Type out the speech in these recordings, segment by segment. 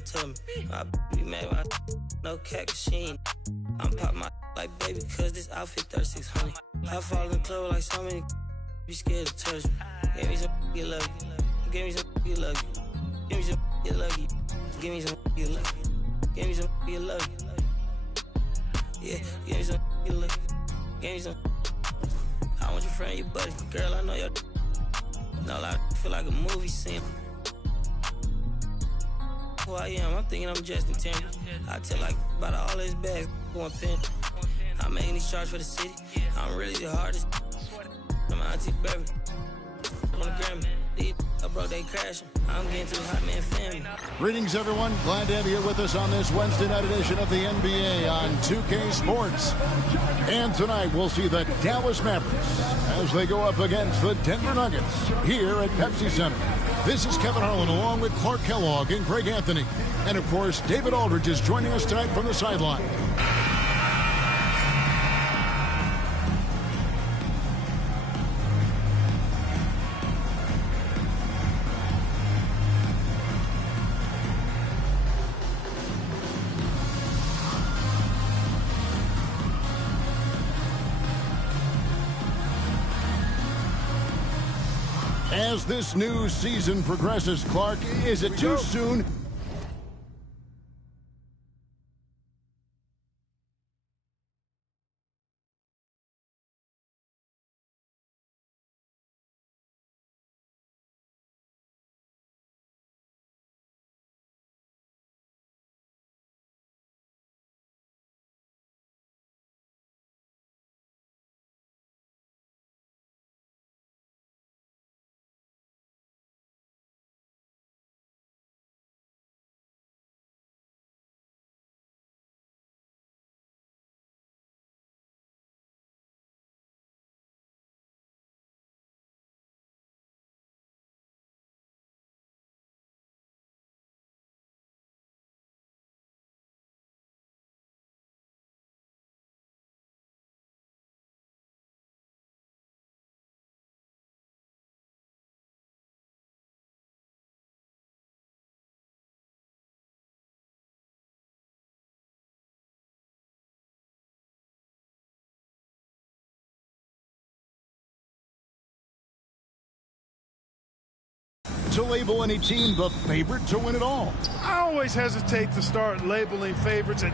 it to me. My be made my no cat machine. I'm pop my like baby, cause this outfit 3600. I fall in the club like so many be scared to touch me. Give me some get lucky. Give me some get lucky. Give me some get lucky. Give me some get lucky. Give me some get lucky. Yeah, give me some get lucky. Give me some. I want your friend, your buddy. Girl, I know your. No, I feel like a movie scene. Who I am, I'm thinking I'm Justin Timberlake. I tell like about all his bags going pin. I'm making these charts for the city. I'm really the hardest. I'm auntie baby. On the Grammy. I broke they crashing. I'm getting too hot, man, family. Greetings, everyone. Glad to have you with us on this Wednesday night edition of the NBA on 2K Sports. And tonight we'll see the Dallas Mavericks as they go up against the Denver Nuggets here at Pepsi Center. This is Kevin Harlan along with Clark Kellogg and Greg Anthony. And, of course, David Aldridge is joining us tonight from the sideline. As this new season progresses, Clark, is it too soon? To label any team the favorite to win it all. I always hesitate to start labeling favorites.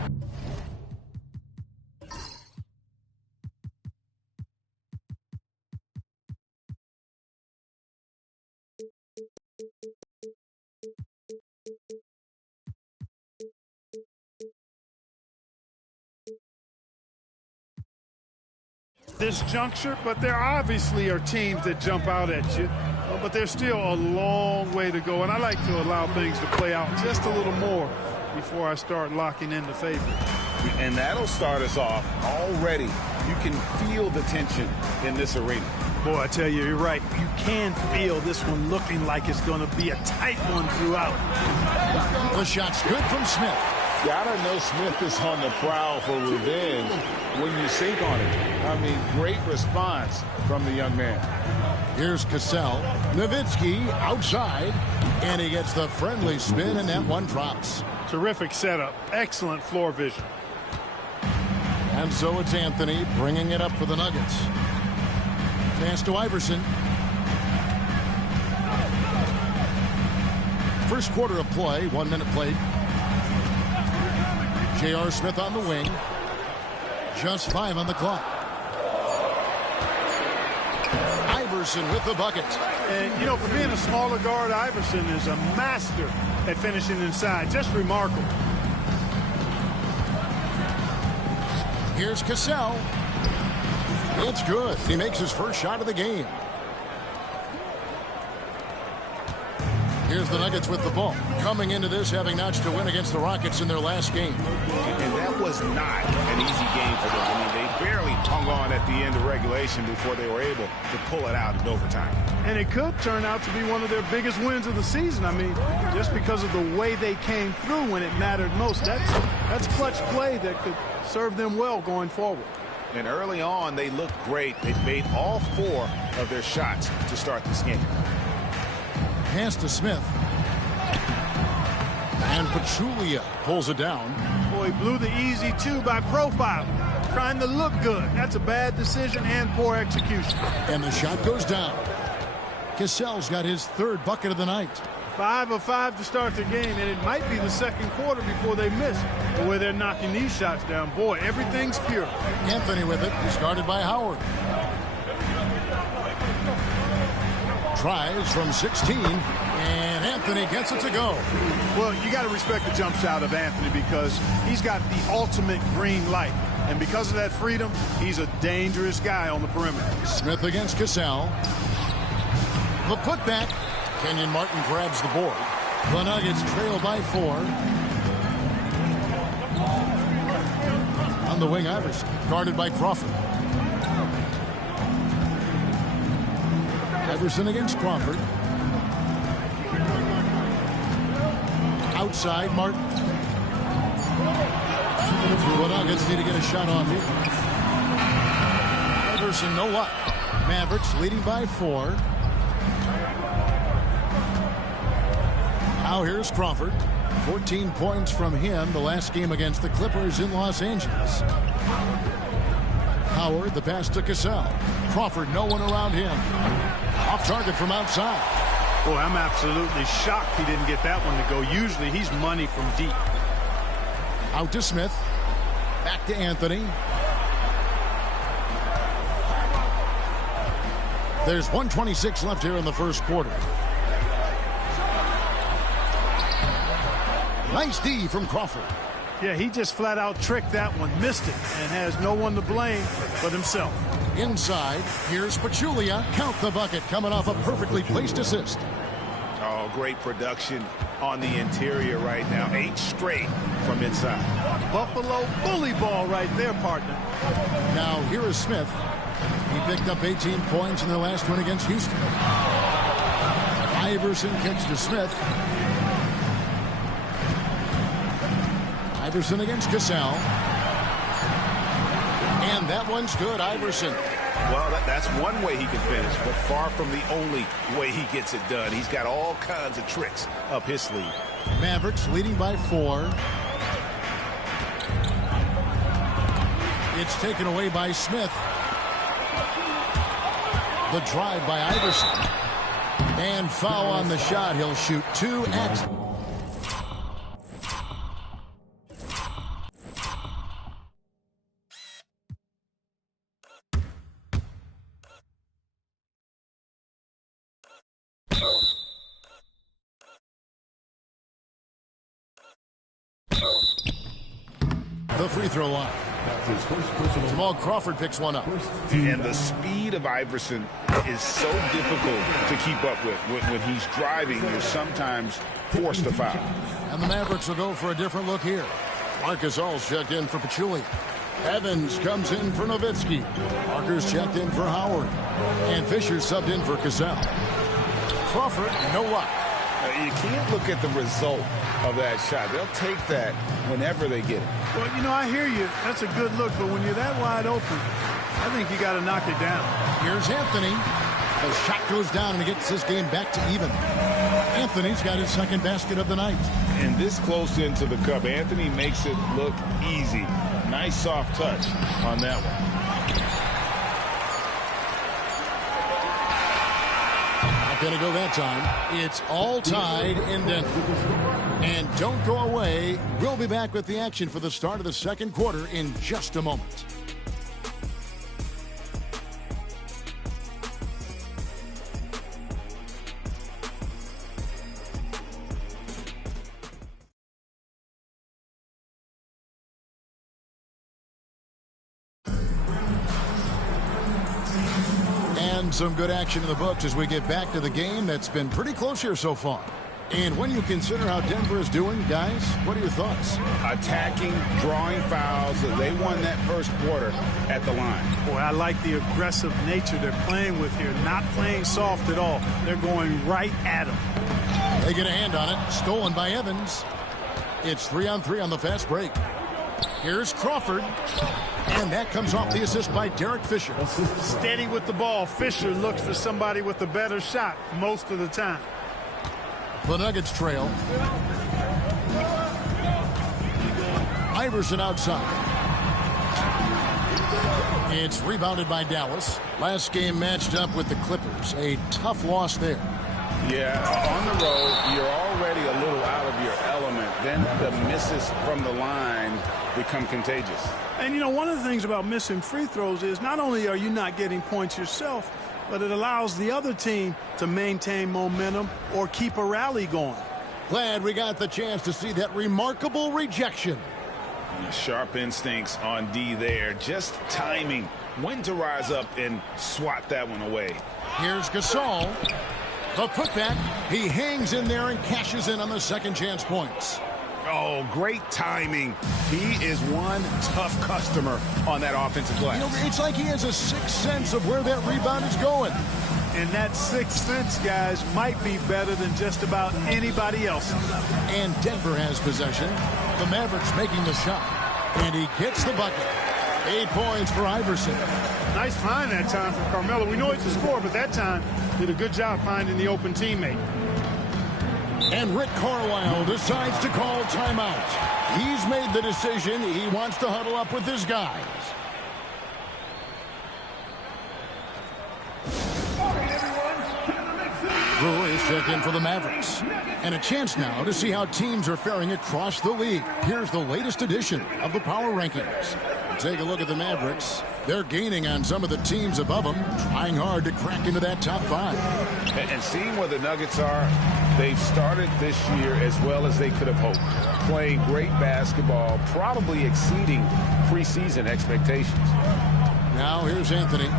This juncture, but there obviously are teams that jump out at you, but there's still a long way to go, and I like to allow things to play out just a little more before I start locking in the favorite. And that'll start us off already. You can feel the tension in this arena. Boy, I tell you, you're right. You can feel this one looking like it's going to be a tight one throughout. The shot's good from Smith. Gotta know Smith is on the prowl for revenge when you sink on him. I mean, great response from the young man. Here's Cassell. Nowitzki outside, and he gets the friendly spin, and that one drops. Terrific setup. Excellent floor vision. And so it's Anthony bringing it up for the Nuggets. Pass to Iverson. First quarter of play, 1 minute played. J.R. Smith on the wing. Just 5 on the clock. Iverson with the bucket. And, you know, for being a smaller guard, Iverson is a master at finishing inside. Just remarkable. Here's Cassell. It's good. He makes his first shot of the game. Here's the Nuggets with the ball. Coming into this, having notched a win against the Rockets in their last game. And that was not an easy game for them. I mean, they barely hung on at the end of regulation before they were able to pull it out in overtime. And it could turn out to be one of their biggest wins of the season. I mean, just because of the way they came through when it mattered most. That's clutch play that could serve them well going forward. And early on, they looked great. They made all 4 of their shots to start this game. Pass to Smith. And Pachulia pulls it down. Boy, he blew the easy two by profile. Trying to look good. That's a bad decision and poor execution. And the shot goes down. Cassell's got his third bucket of the night. 5 of 5 to start the game, and it might be the second quarter before they miss. The way they're knocking these shots down, boy, everything's pure. Anthony with it, discarded by Howard. Tries from 16, and Anthony gets it to go. Well, you got to respect the jump shot of Anthony because he's got the ultimate green light. And because of that freedom, he's a dangerous guy on the perimeter. Smith against Cassell. The putback. Kenyon Martin grabs the board. The Nuggets trail by 4. On the wing, Iverson, guarded by Crawford. Iverson against Crawford. Outside, Martin. The Nuggets need to get a shot off here. Iverson, no luck. Mavericks leading by 4. Now here's Crawford. 14 points from him the last game against the Clippers in Los Angeles. Howard, the pass to Cassell. Crawford, no one around him. Off target from outside. Boy, I'm absolutely shocked he didn't get that one to go. Usually he's money from deep. Out to Smith. Back to Anthony. There's 1:26 left here in the first quarter. Nice D from Crawford. Yeah, he just flat out tricked that one, missed it, and has no one to blame but himself. Inside, here's Pachulia. Count the bucket, coming off a perfectly placed assist. Oh, great production on the interior right now. 8 straight from inside. Buffalo bully ball right there, partner. Now here is Smith. He picked up 18 points in their last win against Houston. Iverson kicks to Smith. Iverson against Cassell. And that one's good, Iverson. Well, that's one way he can finish, but far from the only way he gets it done. He's got all kinds of tricks up his sleeve. Mavericks leading by 4. It's taken away by Smith. The drive by Iverson. And foul on the shot. He'll shoot 2 at... the free throw line. Jamal Crawford picks one up. And the speed of Iverson is so difficult to keep up with. When he's driving, you're sometimes forced to foul. And the Mavericks will go for a different look here. Marcus All's checked in for Pachulia. Evans comes in for Nowitzki. Parker's checked in for Howard. And Fisher subbed in for Cassell. Crawford, no luck. You can't look at the result of that shot. They'll take that whenever they get it. Well, you know, I hear you. That's a good look, but when you're that wide open, I think you got to knock it down. Here's Anthony. The shot goes down and he gets this game back to even. Anthony's got his second basket of the night. And this close into the cup, Anthony makes it look easy. Nice soft touch on that one. Going to go that time. It's all tied in Denver. And don't go away. We'll be back with the action for the start of the second quarter in just a moment. Some good action in the books as we get back to the game that's been pretty close here so far. And when you consider how Denver is doing, guys, what are your thoughts? Attacking, drawing fouls. They won that first quarter at the line. Boy, I like the aggressive nature they're playing with here. Not playing soft at all. They're going right at them. They get a hand on it. Stolen by Evans. It's 3-on-3 on the fast break. Here's Crawford. And that comes off the assist by Derek Fisher. Steady with the ball. Fisher looks for somebody with a better shot most of the time. The Nuggets trail. Iverson outside. It's rebounded by Dallas. Last game matched up with the Clippers. A tough loss there. Yeah, on the road, you're already a little out of your element. Then the misses from the line become contagious. And, you know, one of the things about missing free throws is not only are you not getting points yourself, but it allows the other team to maintain momentum or keep a rally going. Glad we got the chance to see that remarkable rejection. Sharp instincts on D there. Just timing when to rise up and swat that one away. Here's Gasol. The putback. He hangs in there and cashes in on the second chance points. Oh, great timing. He is one tough customer on that offensive glass. You know, it's like he has a sixth sense of where that rebound is going. And that sixth sense, guys, might be better than just about anybody else. And Denver has possession. The Mavericks making the shot. And he gets the bucket. 8 points for Iverson. Nice find that time from Carmelo. We know it's a score, but that time did a good job finding the open teammate. And Rick Carlisle decides to call timeout. He's made the decision. He wants to huddle up with his guys. Brewer is checked in for the Mavericks. And a chance now to see how teams are faring across the league. Here's the latest edition of the Power Rankings. Take a look at the Mavericks. They're gaining on some of the teams above them, trying hard to crack into that top 5. And seeing where the Nuggets are, they've started this year as well as they could have hoped. Playing great basketball, probably exceeding preseason expectations. Now here's Anthony.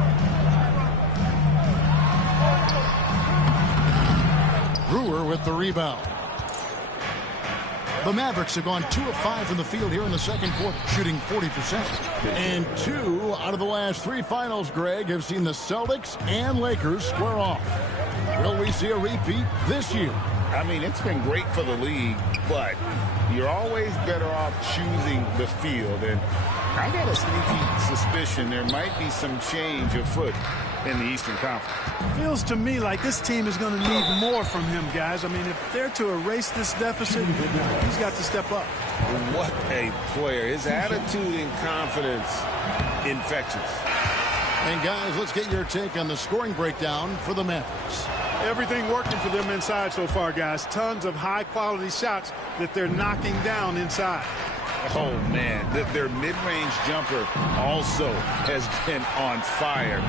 Brewer with the rebound. The Mavericks have gone 2 of 5 from the field here in the second quarter, shooting 40%. And 2 out of the last 3 finals, Greg, have seen the Celtics and Lakers square off. Will we see a repeat this year? I mean, it's been great for the league, but you're always better off choosing the field. And I got a sneaky suspicion there might be some change afoot in the Eastern Conference. Feels to me like this team is going to need more from him, guys. I mean, if they're to erase this deficit, he's got to step up. What a player. His attitude and confidence infectious. And guys, let's get your take on the scoring breakdown for the Mavericks. Everything working for them inside so far, guys. Tons of high-quality shots that they're knocking down inside. Oh, man. Their mid-range jumper also has been on fire.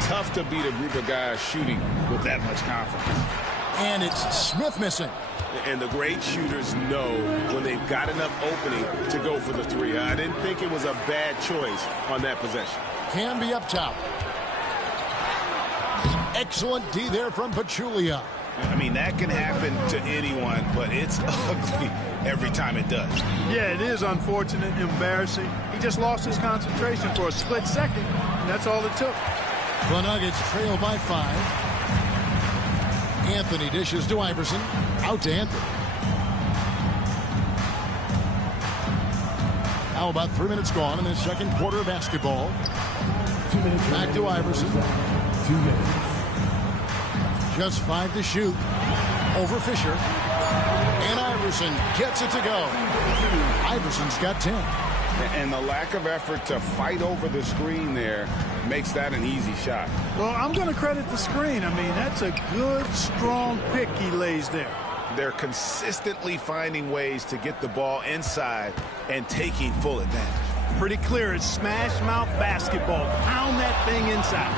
Tough to beat a group of guys shooting with that much confidence. And it's Smith missing. And the great shooters know when they've got enough opening to go for the 3. I didn't think it was a bad choice on that possession. Can be up top. Excellent D there from Pachulia. I mean, that can happen to anyone, but it's ugly every time it does. Yeah, it is unfortunate, embarrassing. He just lost his concentration for a split second, and that's all it took. The Nuggets trail by 5. Anthony dishes to Iverson. Out to Anthony. Now about 3 minutes gone in the second quarter of basketball. 2 minutes. Back to Iverson. 2 minutes. Just 5 to shoot. Over Fisher. And Iverson gets it to go. Iverson's got 10. And the lack of effort to fight over the screen there makes that an easy shot. Well, I'm going to credit the screen. I mean, that's a good, strong pick he lays there. They're consistently finding ways to get the ball inside and taking full advantage. Pretty clear. It's smash mouth basketball. Pound that thing inside.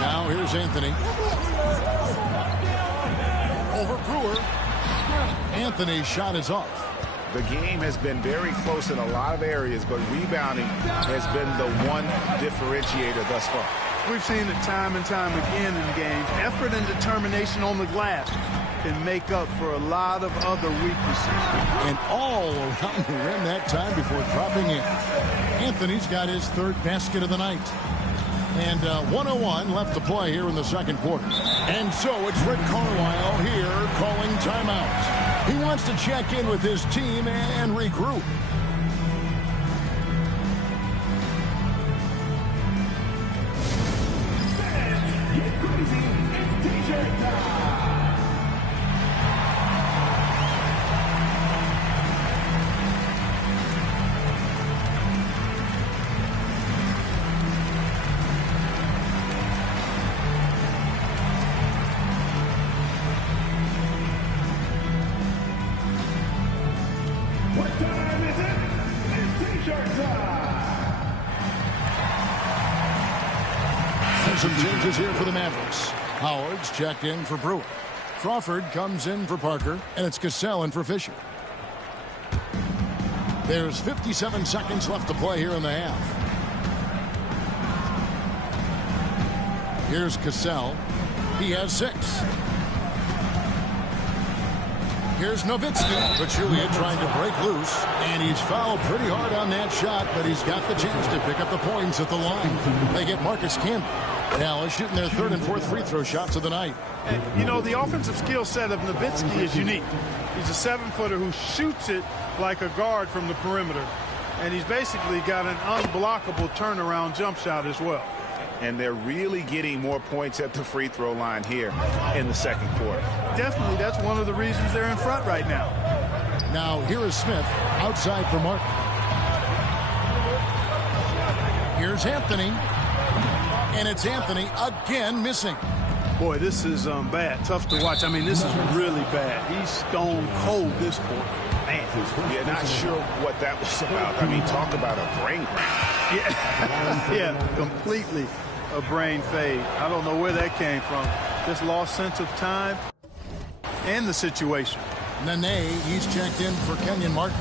Now here's Anthony. Over Brewer. Anthony's shot is off. The game has been very close in a lot of areas, but rebounding has been the one differentiator thus far. We've seen it time and time again in games. Effort and determination on the glass can make up for a lot of other weaknesses. And all around the rim that time before dropping in. Anthony's got his 3rd basket of the night. And 101 left to play here in the second quarter. And so it's Rick Carlisle here calling timeout. He wants to check in with his team and regroup. Time is it? It's t-shirt time. And some changes here for the Mavericks. Howard's checked in for Brewer. Crawford comes in for Parker, and it's Cassell in for Fisher. There's 57 seconds left to play here in the half. Here's Cassell. He has 6. Here's Nowitzki. Pachulia trying to break loose, and he's fouled pretty hard on that shot, but he's got the chance to pick up the points at the line. They get Marcus Camby. Dallas shooting their 3rd and 4th free throw shots of the night. And, you know, the offensive skill set of Nowitzki is unique. He's a 7-footer who shoots it like a guard from the perimeter. And he's basically got an unblockable turnaround jump shot as well. And they're really getting more points at the free throw line here in the second quarter. Definitely, that's one of the reasons they're in front right now. Now, here is Smith outside for Martin. Here's Anthony. And it's Anthony again missing. Boy, this is bad. Tough to watch. I mean, this is really bad. He's stone cold this quarter. Man. Yeah, not sure what that was about. I mean, talk about a brain cramp. Yeah, yeah, completely a brain fade. I don't know where that came from. Just lost sense of time and the situation. Nene, he's checked in for Kenyon Martin.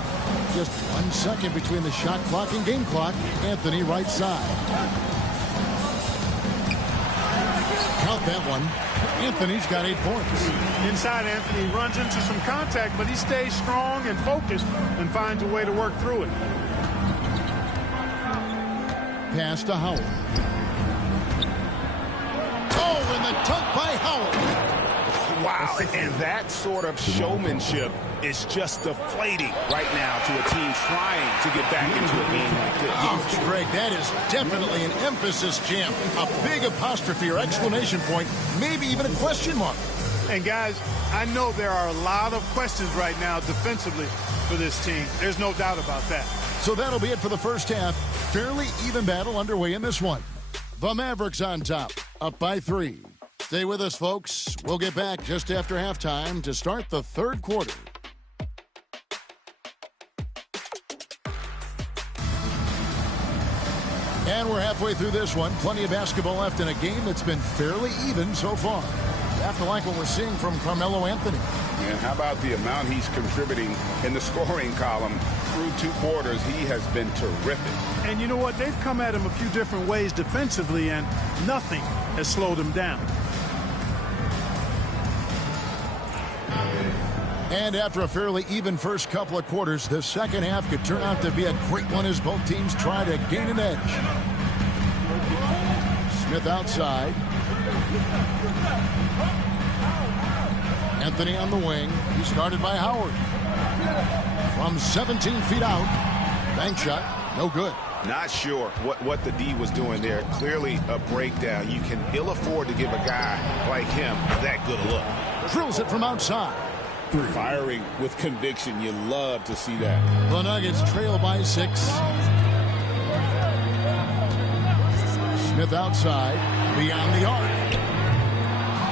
Just 1 second between the shot clock and game clock. Anthony right side. Count that one. Anthony's got 8 points. Inside, Anthony runs into some contact, but he stays strong and focused and finds a way to work through it. Pass to Howard. Oh, and the dunk by Howard. Wow, and that sort of showmanship is just deflating right now to a team trying to get back into a game like this. Oh, Greg, that is definitely an emphasis jam. A big apostrophe or exclamation point, maybe even a question mark. And guys, I know there are a lot of questions right now defensively for this team. There's no doubt about that. So that'll be it for the first half. Fairly even battle underway in this one. The Mavericks on top, up by 3. Stay with us, folks. We'll get back just after halftime to start the third quarter. And we're halfway through this one. Plenty of basketball left in a game that's been fairly even so far. Have to like what we're seeing from Carmelo Anthony. And how about the amount he's contributing in the scoring column through 2 quarters? He has been terrific. And you know what? They've come at him a few different ways defensively, and nothing has slowed him down. And after a fairly even first couple of quarters, the second half could turn out to be a great one as both teams try to gain an edge. Smith outside. Anthony on the wing. He's guarded by Howard. From 17 feet out. Bank shot. No good. Not sure what the D was doing there. Clearly a breakdown. You can ill afford to give a guy like him that good a look. Drills it from outside. Firing with conviction. You love to see that. The Nuggets trail by 6. Smith outside. Beyond the arc.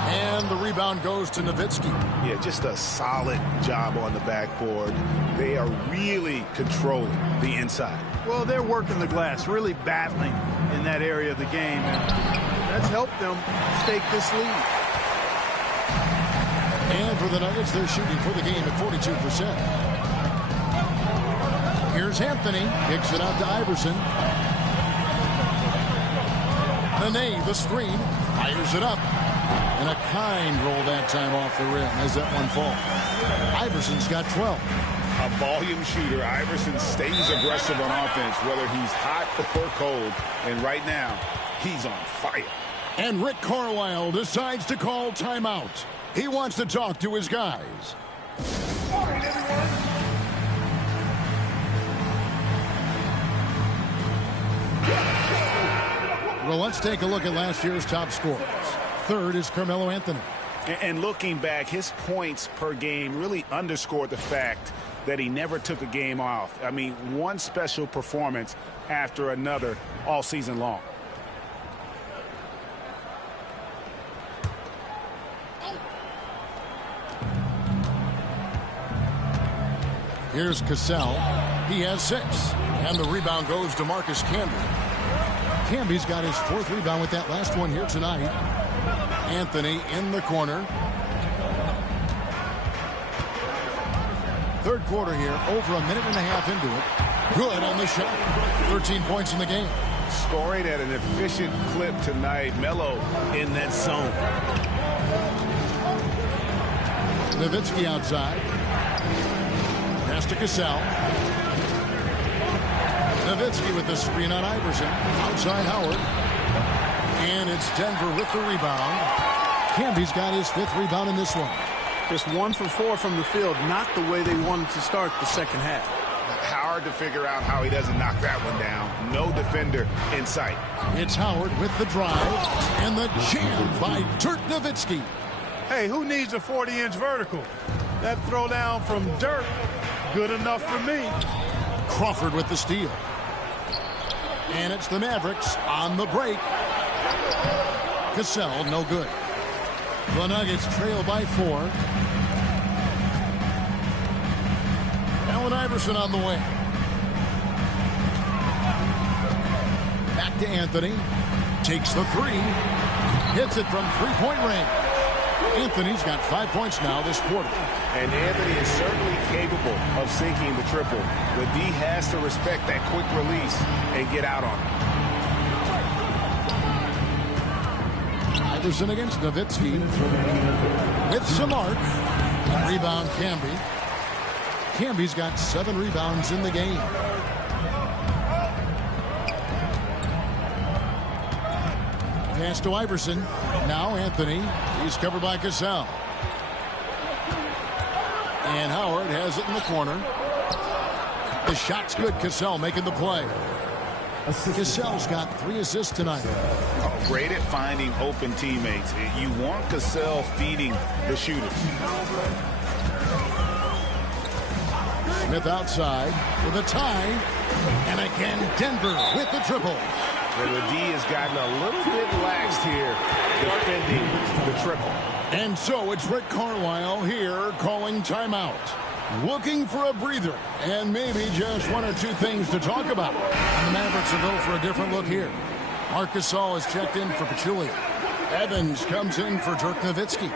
And the rebound goes to Nowitzki. Yeah, just a solid job on the backboard. They are really controlling the inside. Well, they're working the glass, really battling in that area of the game. And that's helped them stake this lead. And for the Nuggets, they're shooting for the game at 42%. Here's Anthony. Kicks it out to Iverson. Nene, the screen. Fires it up. And a kind roll that time off the rim as that one falls. Iverson's got 12. A volume shooter. Iverson stays aggressive on offense, whether he's hot or cold. And right now, he's on fire. And Rick Carlisle decides to call timeout. He wants to talk to his guys. All right, everyone. Well, let's take a look at last year's top scorers. Third is Carmelo Anthony. And looking back, his points per game really underscored the fact that he never took a game off. I mean, one special performance after another all season long. Here's Cassell. He has 6. And the rebound goes to Marcus Camby. Camby's got his 4th rebound with that last one here tonight. Anthony in the corner. Third quarter here, over a minute and a half into it. Good on the shot. 13 points in the game. Scoring at an efficient clip tonight. Melo in that zone. Nowitzki outside. Pass to Cassell. Nowitzki with the screen on Iverson. Outside Howard. And it's Denver with the rebound. Camby's got his 5th rebound in this one. Just 1 for 4 from the field. Not the way they wanted to start the second half. Hard to figure out how he doesn't knock that one down. No defender in sight. It's Howard with the drive. And the jam by Dirk Nowitzki. Hey, who needs a 40-inch vertical? That throwdown from Dirk, good enough for me. Crawford with the steal. And it's the Mavericks on the break. Cassell, no good. The Nuggets trail by 4. Allen Iverson on the wing. Back to Anthony. Takes the 3. Hits it from 3-point range. Anthony's got 5 points now this quarter. And Anthony is certainly capable of sinking the triple. The D has to respect that quick release and get out on it. Iverson against Nowitzki. With some arc. Rebound Camby. Camby's got 7 rebounds in the game. Pass to Iverson. Now Anthony. He's covered by Cassell. And Howard has it in the corner. The shot's good. Cassell making the play. Cassell's got 3 assists tonight. Oh, great at finding open teammates. You want Cassell feeding the shooters. Smith outside for the tie. And again, Denver with the triple. And the D has gotten a little bit lax here defending the triple. And so it's Rick Carlisle here calling timeout. Looking for a breather and maybe just 1 or 2 things to talk about. And the Mavericks will go for a different look here. Marc Gasol is checked in for Pachulia. Evans comes in for Dirk Nowitzki.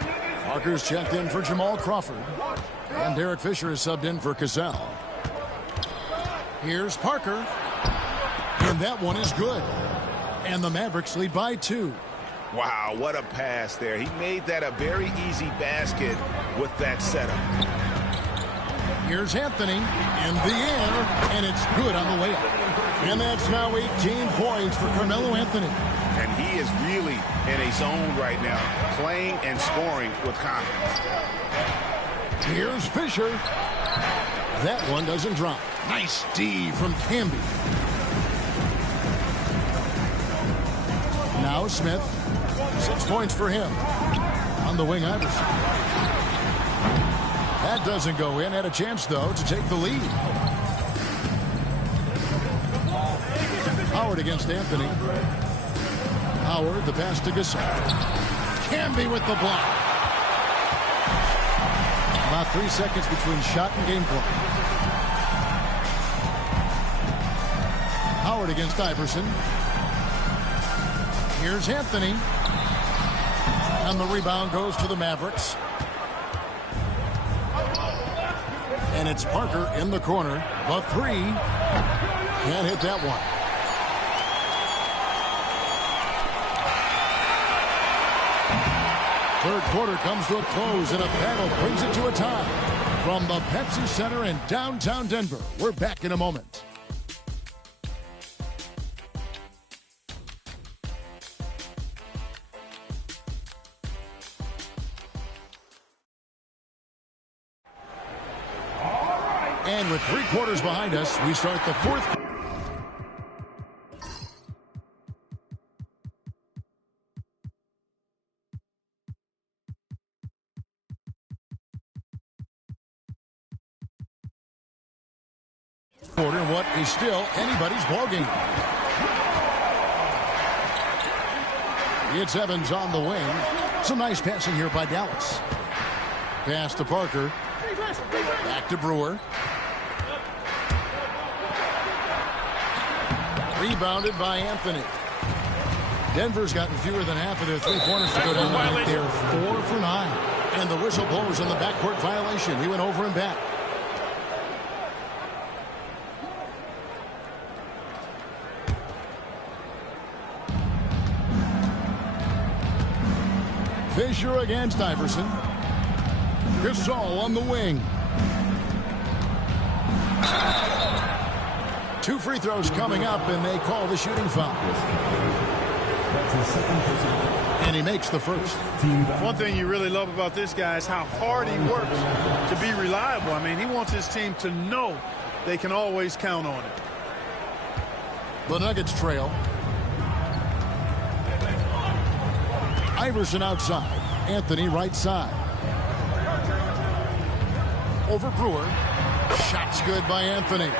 Parker's checked in for Jamal Crawford. And Derek Fisher is subbed in for Cassell. Here's Parker. And that one is good. And the Mavericks lead by 2. Wow, what a pass there. He made that a very easy basket with that setup. Here's Anthony in the air, and it's good on the way up. And that's now 18 points for Carmelo Anthony. And he is really in a zone right now, playing and scoring with confidence. Here's Fisher. That one doesn't drop. Nice D from Camby. Now Smith. 6 points for him. On the wing, Iverson. That doesn't go in. Had a chance, though, to take the lead. Howard against Anthony. Howard, the pass to Gasol. Camby with the block. About 3 seconds between shot and game clock. Howard against Iverson. Here's Anthony. And the rebound goes to the Mavericks. And it's Parker in the corner. The 3. Can't hit that one. Third quarter comes to a close, and a battle brings it to a tie. From the Pepsi Center in downtown Denver, we're back in a moment. And with 3 quarters behind us, we start the 4th. Quarter, what is still anybody's ballgame. It's Evans on the wing. Some nice passing here by Dallas. Pass to Parker. Back to Brewer. Rebounded by Anthony. Denver's gotten fewer than half of their three-pointers to go down tonight. They're 4 for 9. And the whistle blows on the backcourt violation. He went over and back. Fisher against Iverson. Gasol on the wing. 2 free throws coming up, and they call the shooting foul. And he makes the first. One thing you really love about this guy is how hard he works to be reliable. I mean, he wants his team to know they can always count on it. The Nuggets trail. Iverson outside. Anthony right side. Over Brewer. Shots good by Anthony.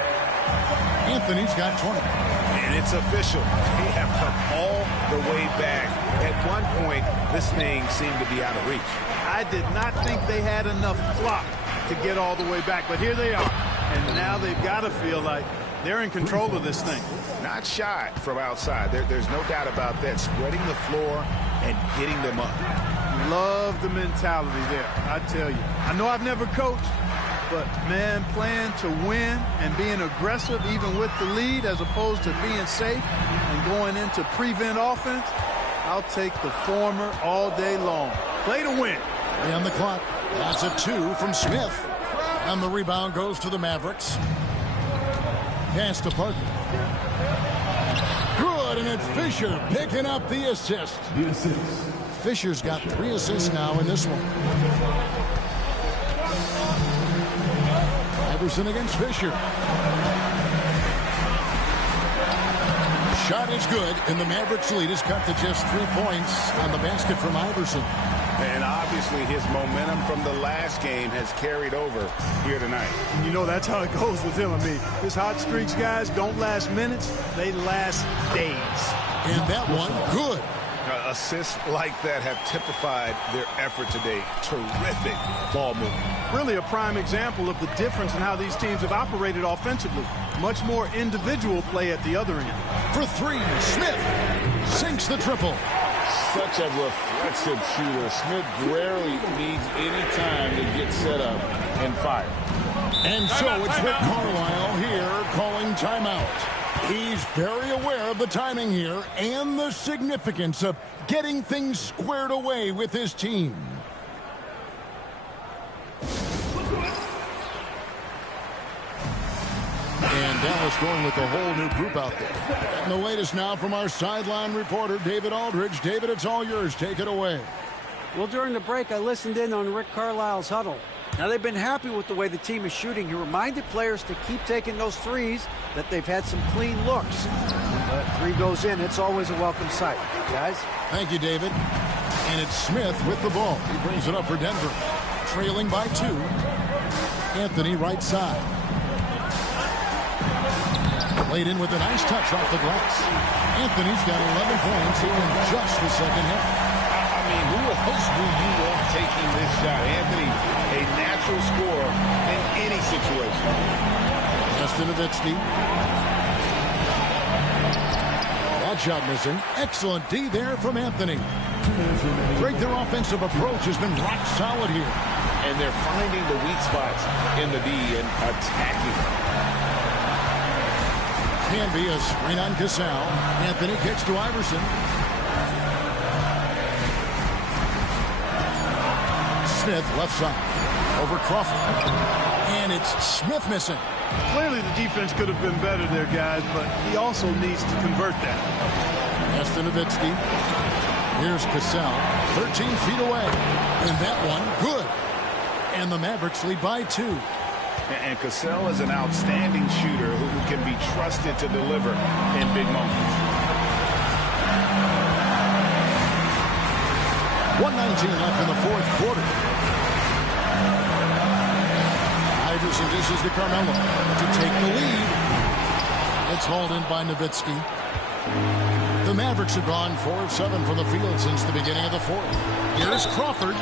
Anthony's got 20. And it's official. They have come all the way back. At one point, this thing seemed to be out of reach. I did not think they had enough clock to get all the way back, but here they are. And now they've got to feel like they're in control of this thing. Not shy from outside. There's no doubt about that. Spreading the floor and getting them up. Love the mentality there, I tell you. I know I've never coached, but, man, playing to win and being aggressive even with the lead as opposed to being safe and going into prevent offense, I'll take the former all day long. Play to win. And the clock. That's a 2 from Smith. And the rebound goes to the Mavericks. Pass to Parker. Good, and it's Fisher picking up the assist. Fisher's got 3 assists now in this one. Iverson against Fisher. Shot is good, and the Mavericks lead is cut to just 3 points on the basket from Iverson. And obviously his momentum from the last game has carried over here tonight. You know, that's how it goes with him. I mean, his hot streaks, guys, don't last minutes. They last days. And that one, good. Assists like that have typified their effort today. Terrific ball movement. Really a prime example of the difference in how these teams have operated offensively. Much more individual play at the other end. For 3, Smith sinks the triple. Such a reflexive shooter. Smith rarely needs any time to get set up and fire. And so it's Rick Carlisle here calling timeout. He's very aware of the timing here and the significance of getting things squared away with his team. And Dallas going with the whole new group out there. And the latest now from our sideline reporter, David Aldridge. David, it's all yours. Take it away. Well, during the break, I listened in on Rick Carlisle's huddle. Now, they've been happy with the way the team is shooting. He reminded players to keep taking those threes, that they've had some clean looks. When the 3 goes in, it's always a welcome sight. Guys? Thank you, David. And it's Smith with the ball. He brings it up for Denver. Trailing by 2. Anthony right side. Laid in with a nice touch off the glass. Anthony's got 11 points here in just the second half. I mean, who else will you want taking this shot? Anthony, a natural scorer in any situation. Nowitzki. That shot missing. Excellent D there from Anthony. Greg, their offensive approach has been rock solid here. And they're finding the weak spots in the D and attacking. Can be a screen on Gasol. Anthony kicks to Iverson. Smith left side. Over Crawford. And it's Smith missing. Clearly the defense could have been better there, guys, but he also needs to convert that. Nowitzki. Here's Cassell. 13 feet away. And that one, good. And the Mavericks lead by 2. And Cassell is an outstanding shooter who can be trusted to deliver in big moments. 1:19 left in the 4th quarter. Iverson dishes to Carmelo to take the lead. It's hauled in by Nowitzki. The Mavericks have gone 4 of 7 from the field since the beginning of the 4th. Here's Crawford.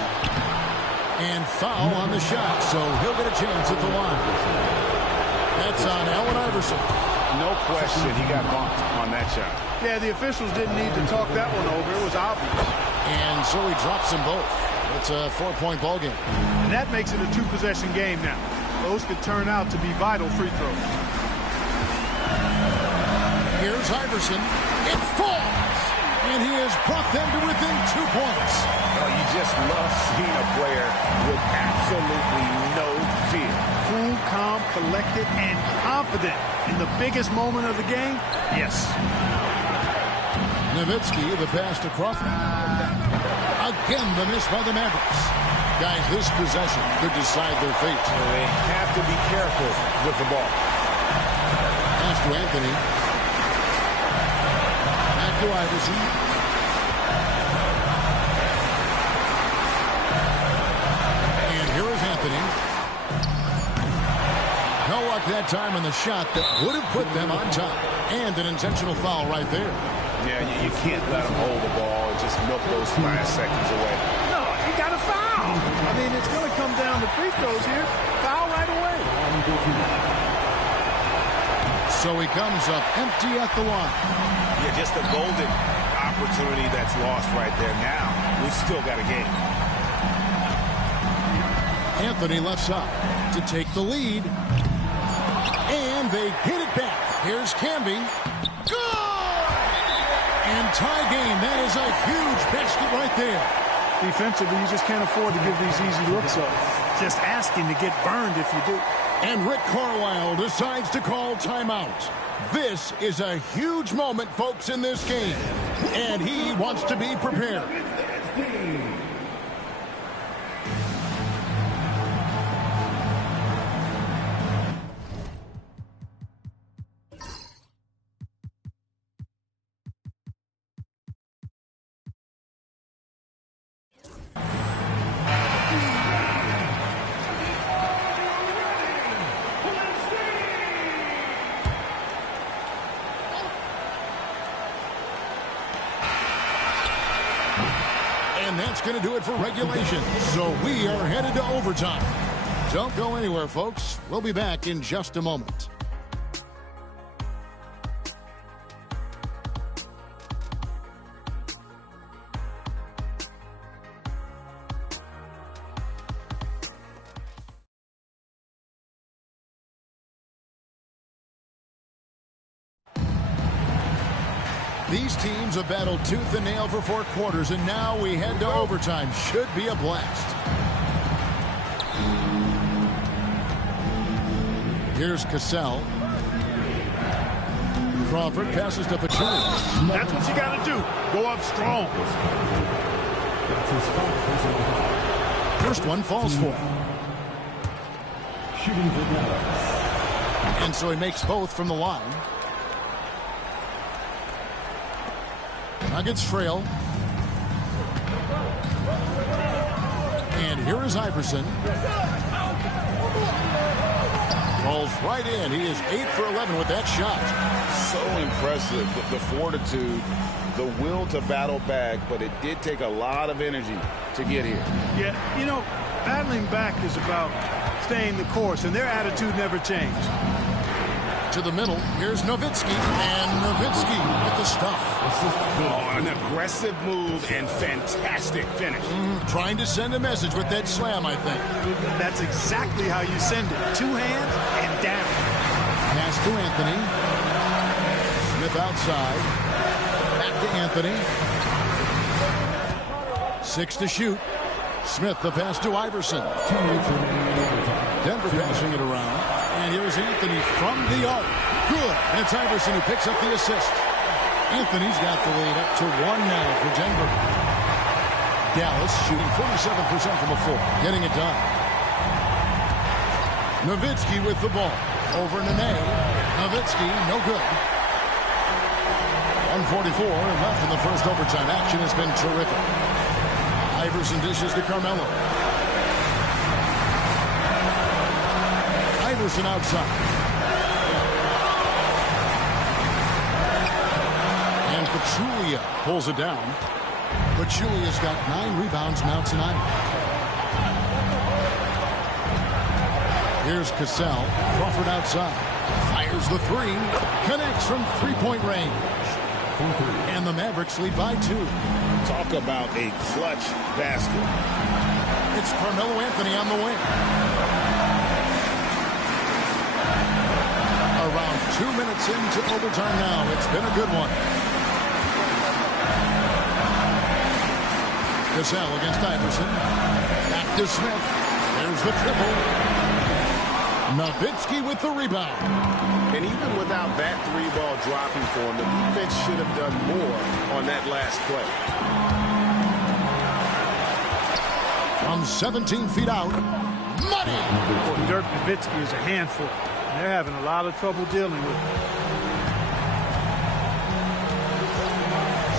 And foul on the shot, so he'll get a chance at the line. That's on Allen Iverson. No question he got bumped on that shot. Yeah, the officials didn't need to talk that one over. It was obvious. And so he drops them both. It's a 4-point ball game. And that makes it a 2-possession game now. Those could turn out to be vital free throws. Here's Iverson. It falls. And he has brought them to within 2 points. Oh, you just love seeing a player with absolutely no fear. Cool, calm, collected, and confident in the biggest moment of the game? Yes. Nowitzki, the pass to Crawford. Again, the miss by the Mavericks. Guys, this possession could decide their fate. They have to be careful with the ball. Pass to Anthony. Back to Iverson. And here is Anthony. No luck that time on the shot that would have put them on top. And an intentional foul right there. Yeah, you can't let them hold the ball and just milk those last seconds away. No, you got to foul. I mean, it's going to come down to free throws here. Foul right away. So he comes up empty at the line. Yeah, just a golden opportunity that's lost right there. Now, we've still got a game. Anthony left side to take the lead. And they get it back. Here's Camby. Good! And tie game. That is a huge basket right there. Defensively, you just can't afford to give these easy looks up. Just asking to get burned if you do. And Rick Carlisle decides to call timeout. This is a huge moment, folks, in this game. And he wants to be prepared. And that's going to do it for regulation. So we are headed to overtime. Don't go anywhere, folks. We'll be back in just a moment. These teams have battled tooth and nail for 4 quarters, and now we head to overtime. Should be a blast. Here's Cassell. Crawford passes to Pachulia. That's what you got to do. Go up strong. First one falls for him. And so he makes both from the line. Nuggets trail. And here is Iverson. Falls right in. He is 8 for 11 with that shot. So impressive. The fortitude, the will to battle back, but it did take a lot of energy to get here. Yeah, you know, battling back is about staying the course, and their attitude never changed. To the middle, here's Nowitzki, and Nowitzki with the stuff. Oh, an aggressive move and fantastic finish. Trying to send a message with that slam, I think. That's exactly how you send it. 2 hands and down. Pass to Anthony. Smith outside. Back to Anthony. 6 to shoot. Smith the pass to Iverson. Denver passing it around. And here's Anthony from the arc. Good. And it's Iverson who picks up the assist. Anthony's got the lead up to 1 now for Denver. Dallas shooting 47% from the floor. Getting it done. Nowitzki with the ball. Over Nene. Nowitzki, no good. 1:44 left in the first overtime. Action has been terrific. Iverson dishes to Carmelo. Iverson outside. And Pachulia pulls it down. Pachulia's got 9 rebounds now tonight. Here's Cassell. Crawford outside. Fires Here's the three. Connects from three-point range. And the Mavericks lead by 2. Talk about a clutch basket. It's Carmelo Anthony on the wing. Around 2 minutes into overtime now. It's been a good one. Gasol against Iverson. Back to Smith. There's the triple. Nowitzki with the rebound. And even without that 3-ball dropping for him, the defense should have done more on that last play. From 17 feet out. Money! Dirk Nowitzki is a handful. They're having a lot of trouble dealing with him.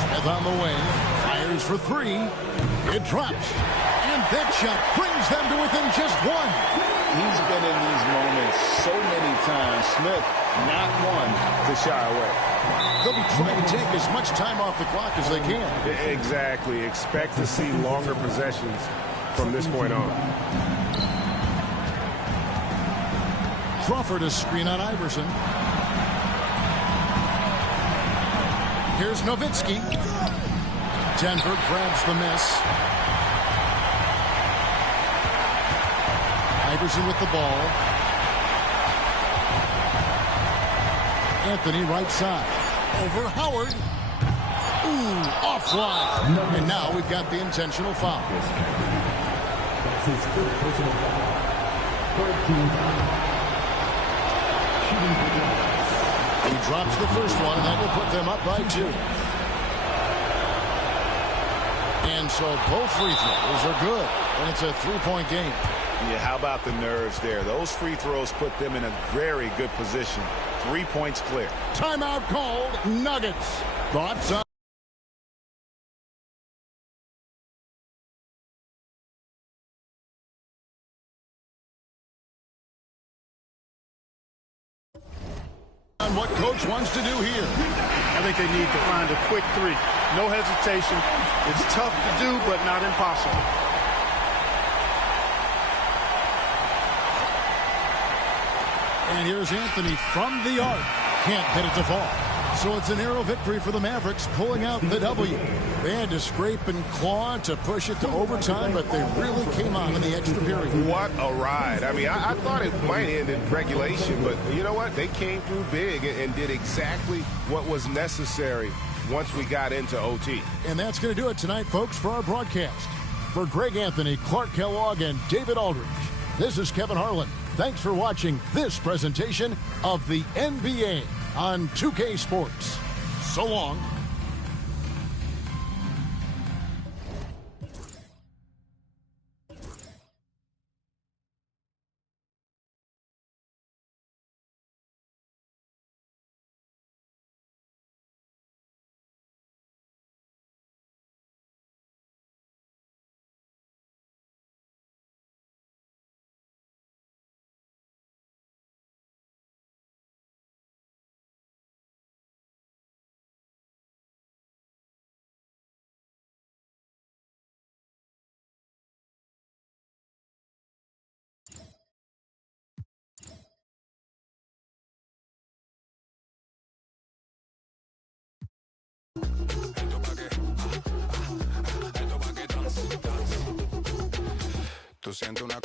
Smith on the wing. Fires for 3. It drops. And that shot brings them to within just 1. He's been in these moments so many times. Smith, not one to shy away. They'll be trying to take as much time off the clock as they can. Exactly. Expect to see longer possessions from this point on. Crawford a screen on Iverson. Here's Nowitzki. Denver grabs the miss. Iverson with the ball. Anthony right side. Over Howard. Ooh, offline. And now we've got the intentional foul. That's his first personal foul. Third team foul. Shooting for Dallas. He drops the first one, and that will put them up by 2. And so both free throws are good. And it's a 3-point game. Yeah, how about the nerves there? Those free throws put them in a very good position. 3 points clear. Timeout called. Nuggets. Thoughts on what Coach wants to do here. I think they need to find a quick 3. No hesitation. It's tough to do, but not impossible. And here's Anthony from the arc. Can't get it to fall. So it's a narrow victory for the Mavericks, pulling out the W. They had to scrape and claw to push it to overtime, but they really came on in the extra period. What a ride. I mean, I thought it might end in regulation, but you know what? They came through big and did exactly what was necessary once we got into OT. And that's going to do it tonight, folks, for our broadcast. For Greg Anthony, Clark Kellogg, and David Aldridge, this is Kevin Harlan. Thanks for watching this presentation of the NBA on 2K Sports. So long. Tú sientes una